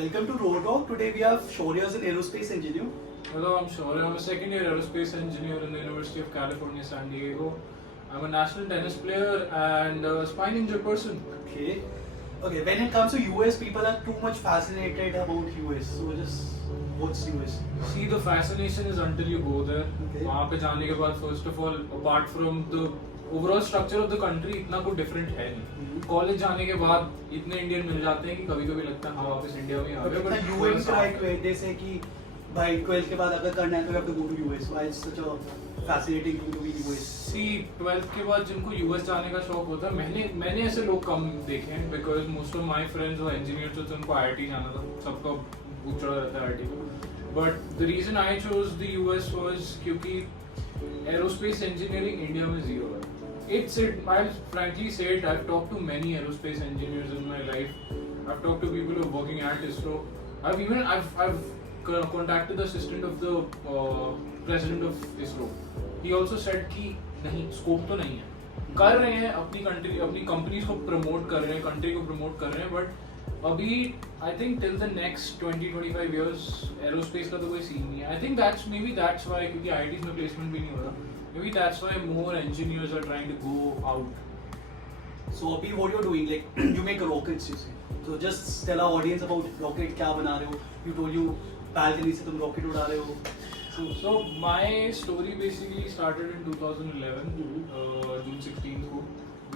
Welcome to Road Talk. Today we have Shaurya as an aerospace engineer. Hello, I'm Shaurya. I'm a second year aerospace engineer in the University of California, San Diego. I'm a national tennis player and a spine injured person. Okay. Okay, when it comes to US, people are too much fascinated about US. So just what's US? See, the fascination is until you go there. Okay. वहाँ पे जाने के बाद, first of all, apart from the overall structure of the country, इतना कुछ different है नहीं. College जाने के बाद इतने इंडियन मिल जाते हैं कि कभी-कभी लगता है हाँ वापस इंडिया में आ गए. But you will try to they say कि भाई 12th के बाद अगर करना है तो you have to go to US. Why is such a fascinating thing to be US? C 12th के बाद जिनको यूएस जाने का शौक होता है, मैंने ऐसे लोग कम देखे हैं because most of my friends वो इंजीनियर थे तो उनको आईआईटी जाना था. सबका भूत चढ़ा रहता है आईआईटी को. But the reason I chose the US was क्योंकि एरोस्पेस इंजीनियरिंग इंडिया में जीरो है. I'll frankly say it, I've talked to many aerospace engineers in my life. I've talked to people who are working at ISRO. I've contacted the assistant of the president of ISRO. He also said कि नहीं, scope तो नहीं है. कर रहे हैं अपनी country, अपनी कंपनीज को प्रमोट कर रहे हैं, कंट्री को प्रमोट कर रहे हैं, बट अभी I think till the next 20-25 years aerospace का तो कोई सीन नहीं है. आई थिंक that's why क्योंकि आईआईटीज में प्लेसमेंट भी नहीं हो रहा. Maybe that's why more engineers are trying to go out. So Abhi, what you're doing, like you make rockets, you say. So just tell our audience about rocket क्या बना रहे हो. You told you balcony से तुम rocket उड़ा रहे हो. So my story basically started in 2011, June 16th को,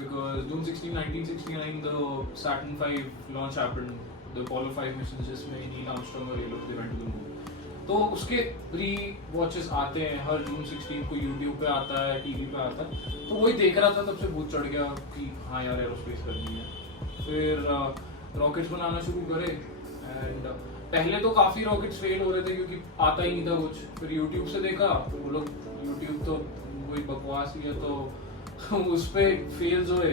because June 16, 1969 the Saturn V launch happened, the Apollo 5 missions जिसमें Neil Armstrong और ये लोग they went to the moon. तो उसके प्री वॉचेस आते हैं हर जून 16 को, यूट्यूब पे आता है, टीवी पे आता है. तो वही देख रहा था, तब से भूत चढ़ गया कि हाँ यार एरोस्पेस करनी है. फिर रॉकेट्स बनाना शुरू करे एंड पहले तो काफ़ी रॉकेट्स फेल हो रहे थे क्योंकि आता ही नहीं था कुछ. फिर यूट्यूब से देखा, वो लोग यूट्यूब तो वही बकवास ही है, तो उस पर फेल्स हुए.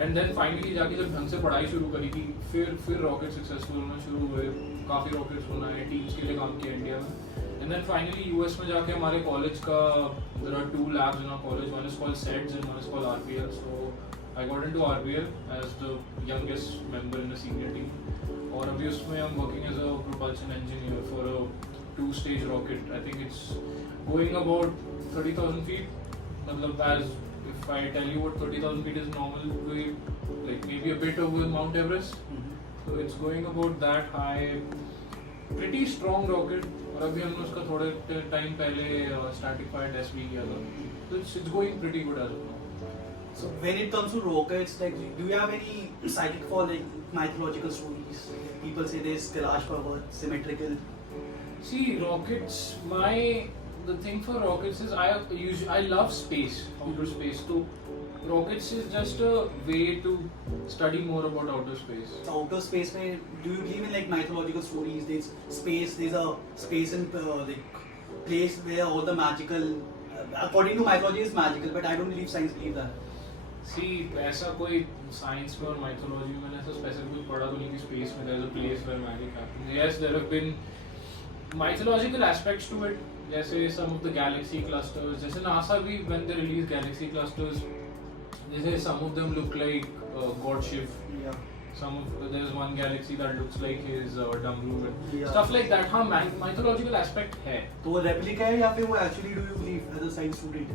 एंड देन फाइनली जाके जब ढंग से पढ़ाई शुरू करी की, फिर रॉकेट सक्सेसफुल होना शुरू हुए. काफ़ी रॉकेट्स बनाए, टीम्स के लिए काम किया इंडिया में. एंड देन फाइनली यूएस में जाके हमारे कॉलेज का there are 2 labs in our college. One is called SEDS and one is called RPL. So I got into RPL as the youngest member in the senior team. और अभी उसमें I'm working as a propulsion engineer for a 2-stage rocket. I think it's going about 30,000 feet. मतलब as if I tell you what 30,000 feet is normal, like maybe a bit over Mount Everest. So it's going about that high, pretty strong rocket. और अभी हमने उसका थोड़े time पहले static fire test भी किया था. So it's going pretty good as of now. So when it comes to rockets, like do you have any psychic for like mythological stories? People say there's Kailash Parvat, symmetrical. See, rockets, the thing for rockets is I love space, outer space. So rockets is just a way to study more about outer space. So outer space में do you believe in like mythological stories? There's space. There's a space and like place where all the magical, according to mythology, is magical. But I don't believe science believe that. See, ऐसा कोई science में और mythology में मैंने ऐसा specific कुछ पढ़ा तो नहीं कि स्पेस में there's a place where magic happens. Yes, there have been mythological aspects to it. जैसे some of the galaxy clusters, जैसे NASA भी when they release galaxy clusters, जैसे some of them look like God Shiv. Yeah. There's one galaxy that looks like his Dumbroo and Yeah. stuff like that. हाँ, mythological aspect है. तो वो replica है या फिर वो actually do you believe as a science student?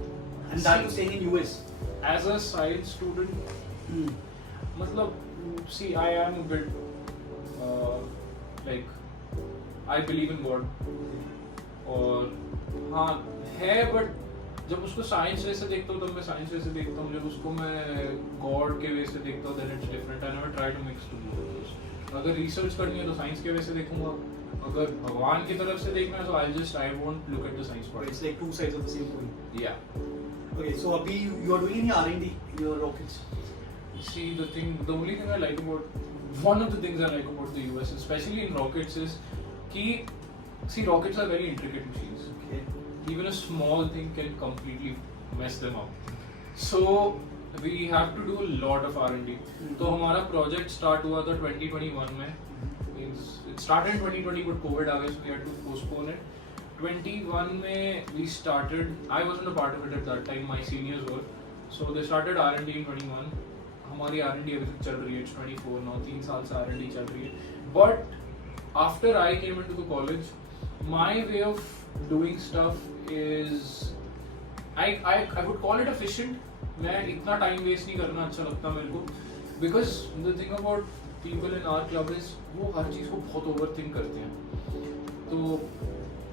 And that you staying in US. As a science student, मतलब see, I am a bit like I believe in God. और हाँ है, but जब उसको साइंस वे से देखता हूँ तब मैं साइंस वे से देखता हूँ. जब उसको मैं गॉड के वे से देखता हूँ then it's different. I never try to mix two worlds. अगर रिसर्च करनी है तो साइंस के वे से देखूंगा. अगर भगवान की तरफ से देखना है तो I won't look at the science part. It's like two sides of the same coin. Yeah. Okay, so abhi you are doing any R&D in your rockets? See, the only thing I like about, one of the things I like about the US, especially in rockets, is कि see, rockets are very intricate machines. Okay. Even a small thing can completely mess them up. So we have to do a lot of R&D. तो हमारा project start हुआ था 2021 में. It started in 2020 but COVID आ गया, so we had to postpone it. 21 में we started. I wasn't a part of it at that time. My seniors were. So they started R&D in 21. हमारी R&D अभी तक चल रही है. It's 24 now. 3 साल से R&D चल रही है. But after I came into the college, my way of doing stuff is I would call it efficient. मैं इतना टाइम वेस्ट नहीं करना अच्छा लगता मेरे को, because the thing about people in our club is वो हर चीज़ को बहुत ओवर थिंक करते हैं. तो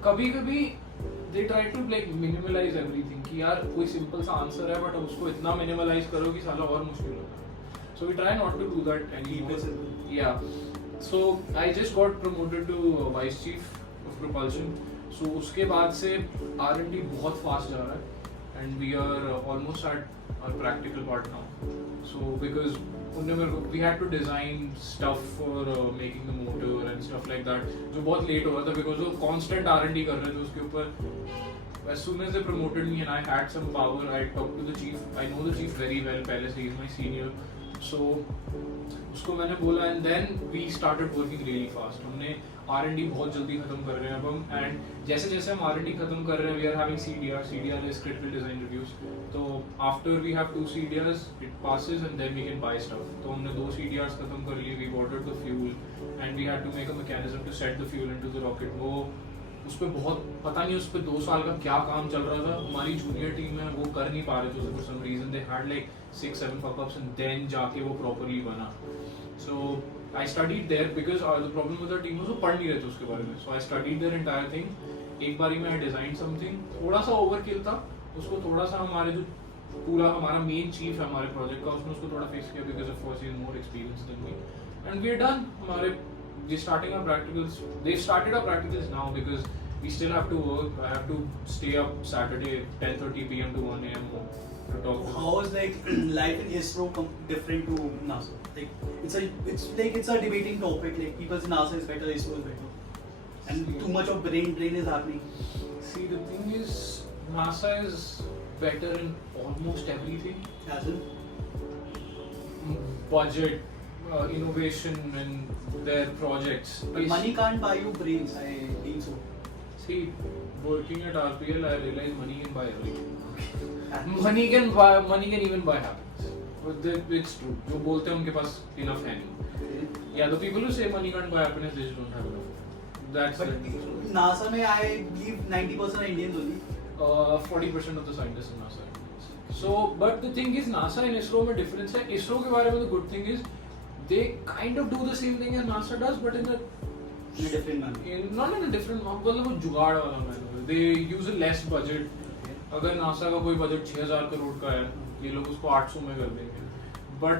कभी कभी they try to like minimalize everything कि यार कोई सिंपल सा आंसर है बट उसको इतना मिनिमलाइज करो कि साला और मुश्किल होता है. So we try not to do that anymore. Yeah so I just got promoted to vice chief of propulsion. So उसके बाद से R&D बहुत फास्ट जा रहा है and we are almost at our practical part now. So because we had to design stuff for making the motor and stuff like that, जो बहुत late हो रहा था because वो constant R&D कर रहे थे उसके ऊपर. As soon as they promoted me and I had some power, I talked to the chief. I know the chief very well. पहले से he is my senior. So उसको मैंने बोला and then we started working really fast. हमने R&D बहुत जल्दी खत्म कर रहे हैं अब हम, एंड जैसे जैसे हम R&D खत्म कर रहे हैं we are having CDR is critical design reviews. तो after we have 2 CDRs it passes and then we can buy stuff. तो हमने 2 CDRs खत्म कर लिए. We ordered the fuel and we had to make a mechanism to set the fuel into the rocket. वो उस पर बहुत पता नहीं उस पर 2 साल का क्या काम चल रहा था. हमारी जूनियर टीम में वो कर नहीं पा रहे थे for some reason. They had like 6-7 fuck-ups and then जाके वो properly बना. So I studied there because the problem with the team was वो पढ़ नहीं रहे थे उसके बारे में. So I studied their entire thing. एक बारी में I designed something थोड़ा सा overkill था. उसको थोड़ा सा हमारे जो पूरा हमारा मेन चीफ है हमारे प्रोजेक्ट का उसने उसको थोड़ा फिक्स किया because of course he is more experienced than me. And we are done. हमारे they starting our practicals. They started our practicals now because we still have to work. I have to stay up Saturday 10:30 p.m. to 1 a.m. to talk to How is like life in ISRO different to NASA? Like it's a debating topic. Like people say NASA is better, ISRO is better, and too much of brain drain is happening. See, the thing is, NASA is better in almost everything. As in, budget, innovation, and their projects. but money can't buy you brains. I think so. See, working at RPL, I realized money can buy everything. And money can even buy happiness. But it's true. जो बोलते हैं उनके पास enough है नहीं. Yeah, the people who say money can't buy happiness, they just don't have enough. That's but the NASA में I believe 90% are Indians only. 40% of the scientists in NASA are Indians. So, but the thing is, NASA and ISRO में difference है. ISRO के बारे में the good thing is, they kind of do the same thing as NASA does, but in a different manner. Not in a different manner. मतलब वो जुगाड़ वाला manner. They use a less budget. अगर NASA का कोई budget 6000 crore का है, ये लोग उसको 800 में कर देंगे. But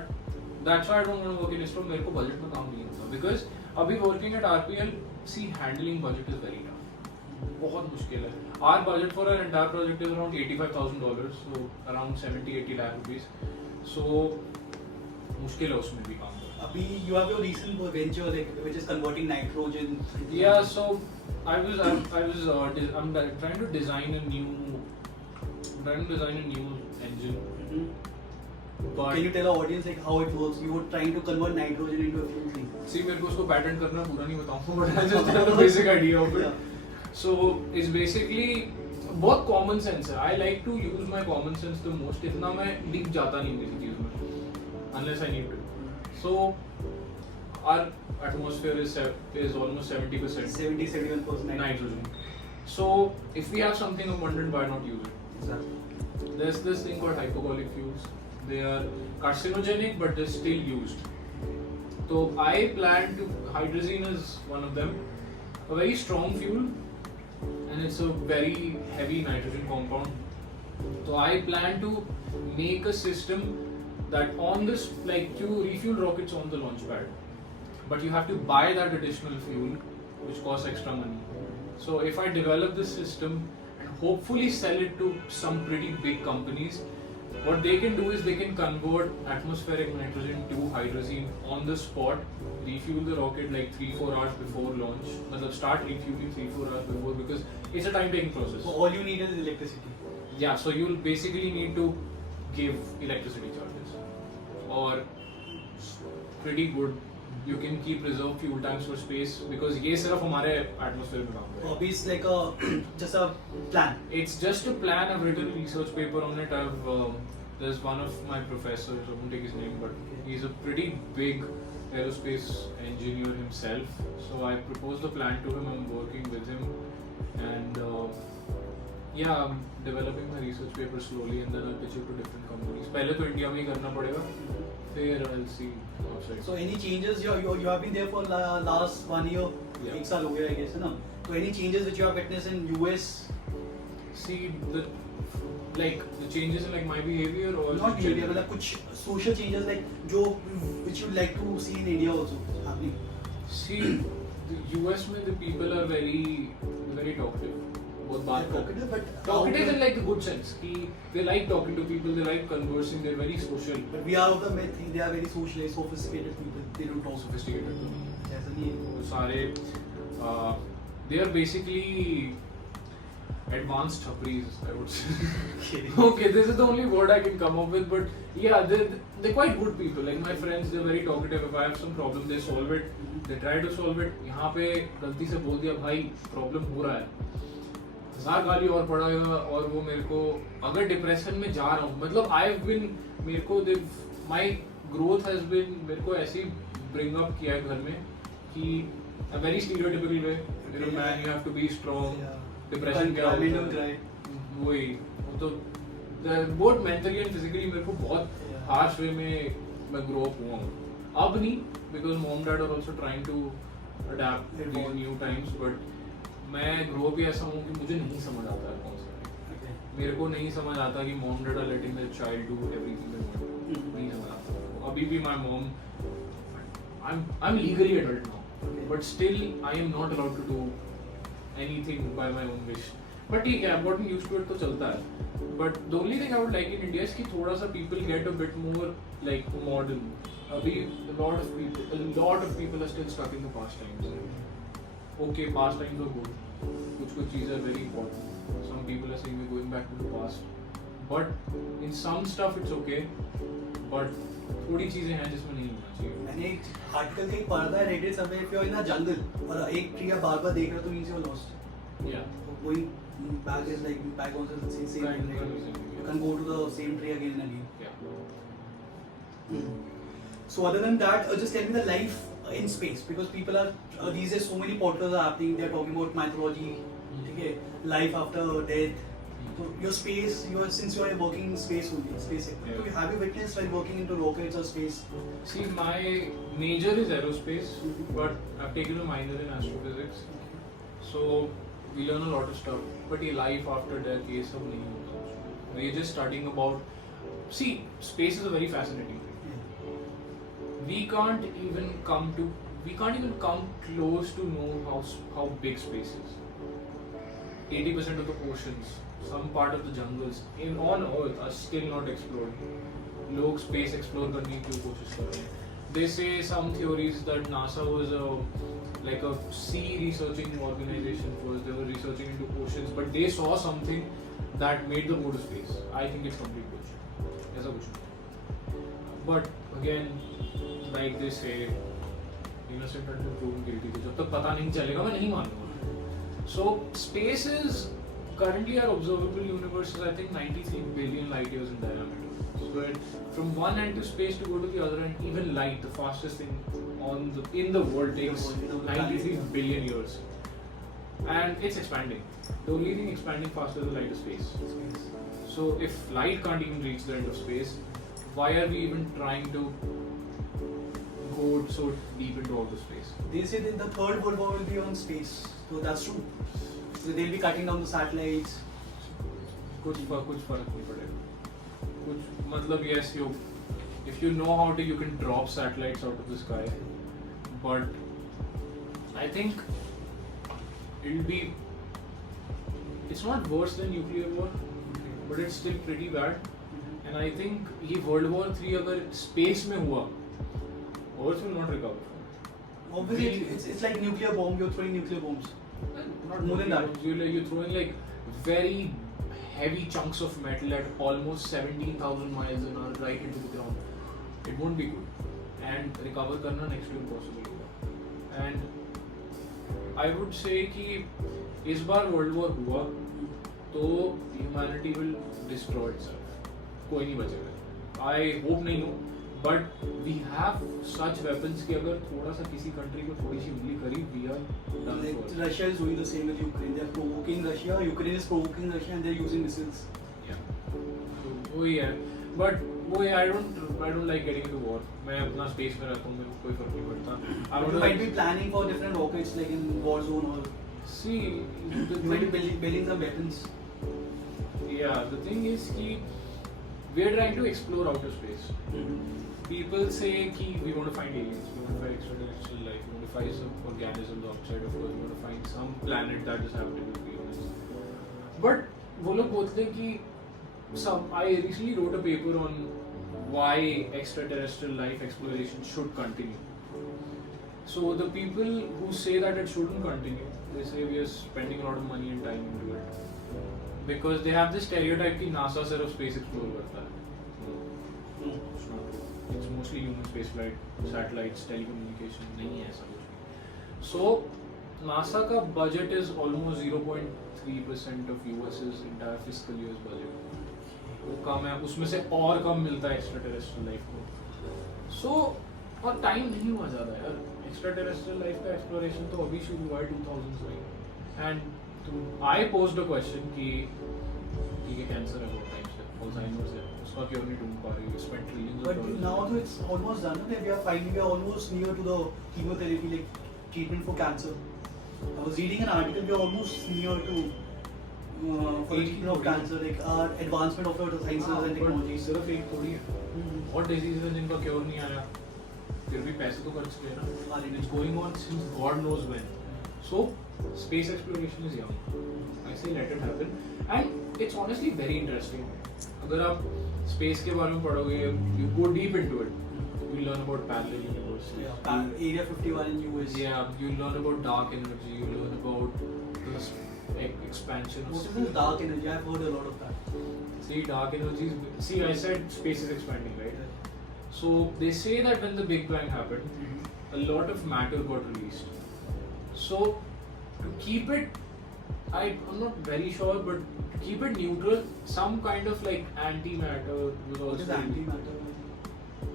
that's why I don't want to work in ISRO. मेरे को बजट में काम नहीं होता. Because अभी working at RPL, see handling budget is very tough. बहुत मुश्किल है. Our budget for our entire project is around $85,000, so around 70-80 lakh rupees. So मुश्किल है उसमें भी काम करना. Abhi, you have your recent venture like which is converting nitrogen. Yeah, so I'm trying to design a new engine. Mm-hmm. But can you tell our audience like how it works? You were trying to convert nitrogen into a fuel thing. see, मेरे को उसको patent करना पूरा नहीं बताऊँगा, but I just have a basic idea of it. Yeah. So it's basically बहुत common sense है. I like to use my common sense the most. इतना मैं deep जाता नहीं किसी चीज़ में, unless I need to. So our atmosphere is almost 70% 70-71% nitrogen. So if we have something abundant, why not use it? Exactly. There's this thing called hypogallic fuels. They are carcinogenic, but they're still used. So I plan to hydrazine is one of them, a very strong fuel, and it's a very heavy nitrogen compound. So I plan to make a system that on this, like you refuel rockets on the launch pad, but you have to buy that additional fuel, which costs extra money. So if I develop this system and hopefully sell it to some pretty big companies, what they can do is they can convert atmospheric nitrogen to hydrazine on the spot, refuel the rocket like 3-4 hours before launch. Matlab start refueling 3-4 hours before, because it's a time-taking process. So all you need is electricity. Yeah, so you'll basically need to give electricity charges, or pretty good. You can keep reserve fuel tanks for space, because ये सिर्फ हमारे atmosphere में काम करेगा. Hobby is like just a plan. It's just a plan. I've written a research paper on it. There's one of my professors, I won't take his name, but he's a pretty big aerospace engineer himself. So I proposed the plan to him. I'm working with him, and yeah, I'm developing my research paper slowly, and then I'll pitch it to different companies. पहले तो India में ही करना पड़ेगा, फिर I'll see outside. So any changes? You have been there for last 1 year. Yeah. एक साल हो गया I guess, है ना? So any changes which you have witnessed in US? See the changes in like my behavior or Not behavior, मतलब कुछ social changes like जो which you like to see in India also happening. See, the US में the people are very talkative. बहुत बात Talkative, but talkative in like the good sense कि they like talking to people, they like conversing, they're very social. But we are of the myth they are very socially sophisticated people. They don't talk Sophisticated तो नहीं है. ऐसा नहीं है. वो सारे they are basically advanced thapris, I would say. Okay, this is the only word I can come up with, but yeah, they're quite good people. Like my friends, they're very talkative. If I have some problem, they solve it. They try to solve it. यहाँ पे गलती से बोल दिया भाई problem हो रहा है, 1000 गाली और पड़ेगा, और वो मेरे को अगर डिप्रेशन में जा रहा हूँ, मतलब आई हैव बीन, मेरे को माय ग्रोथ हैज बीन, मेरे को ऐसे ब्रिंग अप किया है घर में कि a very stereotypical way, you know man, you have to be strong. Depression क्या होता है, वही वो तो बोथ मेंटली एंड फिजिकली मेरे को बहुत हार्श वे में मैं ग्रो अप हुआ हूँ. अब नहीं, because mom dad are also trying to adapt to new times, but मैं ग्रो भी ऐसा हूँ कि मुझे नहीं समझ आता है कौन सा. मेरे को नहीं समझ आता कि mom dad are letting their child do everything they want. नहीं समझ आता. अभी भी my mom, I am legally adult now, but still I am not allowed to do anything by my own wish. But ठीक है, I've gotten used to it, तो चलता है. But the only thing I would like in India is कि थोड़ा सा people get a bit more like modern. अभी a lot of people are still stuck in the past times. Okay, past times are good. कुछ चीज़ें are very important. Some people are saying we're going back to the past. But in some stuff it's okay. But थोड़ी चीज़ें हैं जिसमें नहीं होना चाहिए. मैंने एक आर्टिकल कहीं पढ़ा था रेडिट सब पे, if you're in a jungle और एक ट्री आप बार-बार देख रहे हो तो means you're lost. Yeah. Going back is like back also the same Kind thing. of same, You can go to the same tree again and again. Yeah. So other than that, just tell me the life in space, because people are these days so many podcasts are happening. They are talking about mythology, okay, life after death. So your space, since you are working in space only, space sector. Yeah. So have you witnessed like working into rockets or space? See, my major is aerospace, but I've taken a minor in astrophysics. So we learn a lot of stuff. But ये life after death, ये सब नहीं होता. We're just studying about. See, space is a very fascinating thing. We can't even come close to know how big space is. 80% of the oceans, some part of the jungles on Earth are still not explored. लोग space explore करने की कोशिश कर रहे हैं. They say some theories that NASA was like a sea researching organization first. They were researching into oceans, but they saw something that made them go to space. I think it's complete bullshit. ऐसा कुछ नहीं. But again, like they say, innocent until proven guilty. जब तक पता नहीं चलेगा मैं नहीं मानूंगा. So space is currently our observable universe is I think 93 billion light years in diameter. But from one end to space to go to the other end, even light, the fastest thing in the world takes 93 billion years, and it's expanding. The only thing expanding faster than light is space. So if light can't even reach the end of space, why are we even trying to go so deep into outer space? They say that the third world war will be on space. So that's true. So they'll be cutting down the satellites. कुछ फर्क नहीं पड़ेगा. कुछ मतलब yes, if you know how to, you can drop satellites out of the sky. But I think it's not worse than nuclear war, but it's still pretty bad. And I think ये World War 3 अगर space में हुआ, Earth will not recover. Obviously, it's like nuclear bomb. You're throwing nuclear bombs. Not more than that. You're throwing like very heavy chunks of metal at almost 17,000 miles an hour right into the ground. It won't be good. And recover करना next to impossible होगा. And I would say कि इस बार World War हुआ तो humanity will destroy itself. कोई नहीं बचेगा. I hope नहीं हो, But we have such weapons कि अगर थोड़ा सा किसी country को थोड़ी सी उंगली करी, we are done Like for. Russia is doing the same with Ukraine. They are provoking Russia. Ukraine is provoking Russia, and they are using missiles. Yeah. So वही है. But वही I don't like getting into war. मैं अपना space में रहता हूँ, मेरे को कोई फर्क नहीं पड़ता. I You would might be planning for different rockets, like in war zone, or see. you might be building some weapons. Yeah, the thing is कि we are trying to explore outer space. People say कि we want to find aliens, we want to find extraterrestrial life, we want to find some organisms outside of Earth, we want to find some planet that is habitable beyond us. But वो लोग बोलते हैं कि I recently wrote a paper on why extraterrestrial life exploration should continue. So the people who say that it shouldn't continue, they say we are spending a lot of money and time into it. Because they have this stereotype कि NASA सिर्फ space explore करता है. No, it's not true. It's mostly human space flight, satellites, telecommunication, नहीं है ऐसा कुछ भी. So NASA का budget is almost 0.3% of US's entire fiscal year's budget. वो कम है, उसमें से और कम मिलता है extraterrestrial life को. So और time नहीं हुआ ज़्यादा यार. Extraterrestrial life का exploration तो अभी शुरू हुआ है 2000s में. And I posed a question कि ठीक है कैंसर है बहुत टाइम से, Alzheimer's है, उसका क्यों नहीं ढूंढ पा रही है, spent trillions of But dollars. now though it's almost done. That we are finding, we are almost near to the chemotherapy, like treatment for cancer. I was reading an article. We are almost near to for the treatment of cancer, like advancement of the sciences and technologies. सिर्फ एक थोड़ी है. और diseases हैं जिनका cure नहीं आया, फिर भी पैसे तो खर्च किए ना. It's going on since God knows when. So space exploration is young. I say let it happen, and it's honestly very interesting. अगर आप space के बारे में पढ़ोगे, you go deep into it. You learn about parallel universes. Yeah, Area 51 in US. Yeah, you learn about dark energy. You learn about the expansion of What is space. this dark energy? I've heard a lot of that. See, dark energy is. See, I said space is expanding, right? So they say that when the Big Bang happened, a lot of matter got released. So to keep it, I'm not very sure, but to keep it neutral, some kind of like antimatter was What is also. antimatter?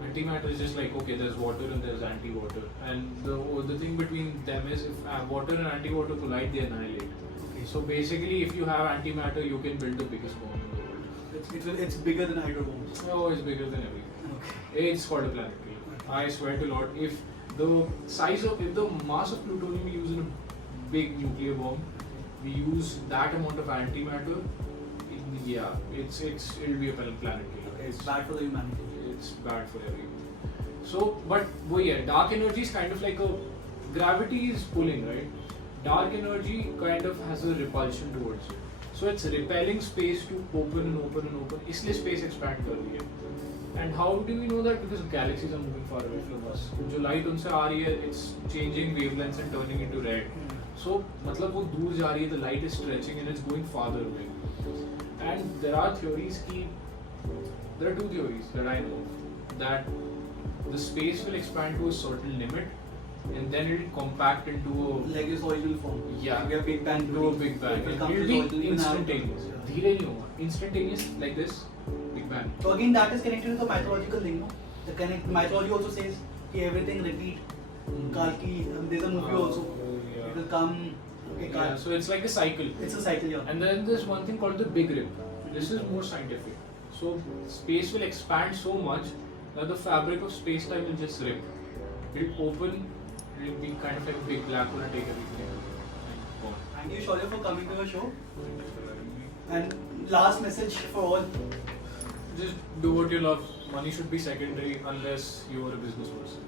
Antimatter is just like, okay, there's water and there's anti-water, and the thing between them is if water and anti-water collide, they annihilate. Okay. So basically, if you have antimatter, you can build the biggest bomb in the world. It's bigger than hydro bombs. Oh, it's bigger than everything. Okay. It's called a planet killer. I swear to Lord, if the mass of plutonium we use in a big nuclear bomb, we use that amount of antimatter, it'll be a planet killer. It's bad for the humanity. It's bad for everyone. So, but dark energy is kind of like gravity is pulling, right? Dark energy kind of has a repulsion towards it. So it's repelling space to open and open and open. इसलिए space expand कर रही है. And how do we know that? Because galaxies are moving far away from us. जो light उनसे आ रही है, it's changing wavelengths and turning into red. So मतलब वो दूर जा रही है, the light is stretching and it's going farther away. And there are theories there are two theories that I know, that the space will expand to a certain limit and then it will compact into a Like its original form. Yeah. We have Big Bang. into a big bang. It will It come to will its be original instantaneous. Yeah. धीरे नहीं होगा. Instantaneous like this, big bang. So again, that is connected to the mythological thing, no? Mythology also says that everything repeat. Kalki, there's a movie also. Yeah. It will come. Okay, Yeah, so it's like a cycle. it's a cycle, yeah. And then there's one thing called the Big Rip. This is more scientific. So space will expand so much that the fabric of space-time will just rip. It will open. It will be kind of like a big black hole and take everything. And gone. Thank you, Shaurya, for coming to the show. Thank you for having me. And last message for all. Just do what you love. Money should be secondary unless you are a business person.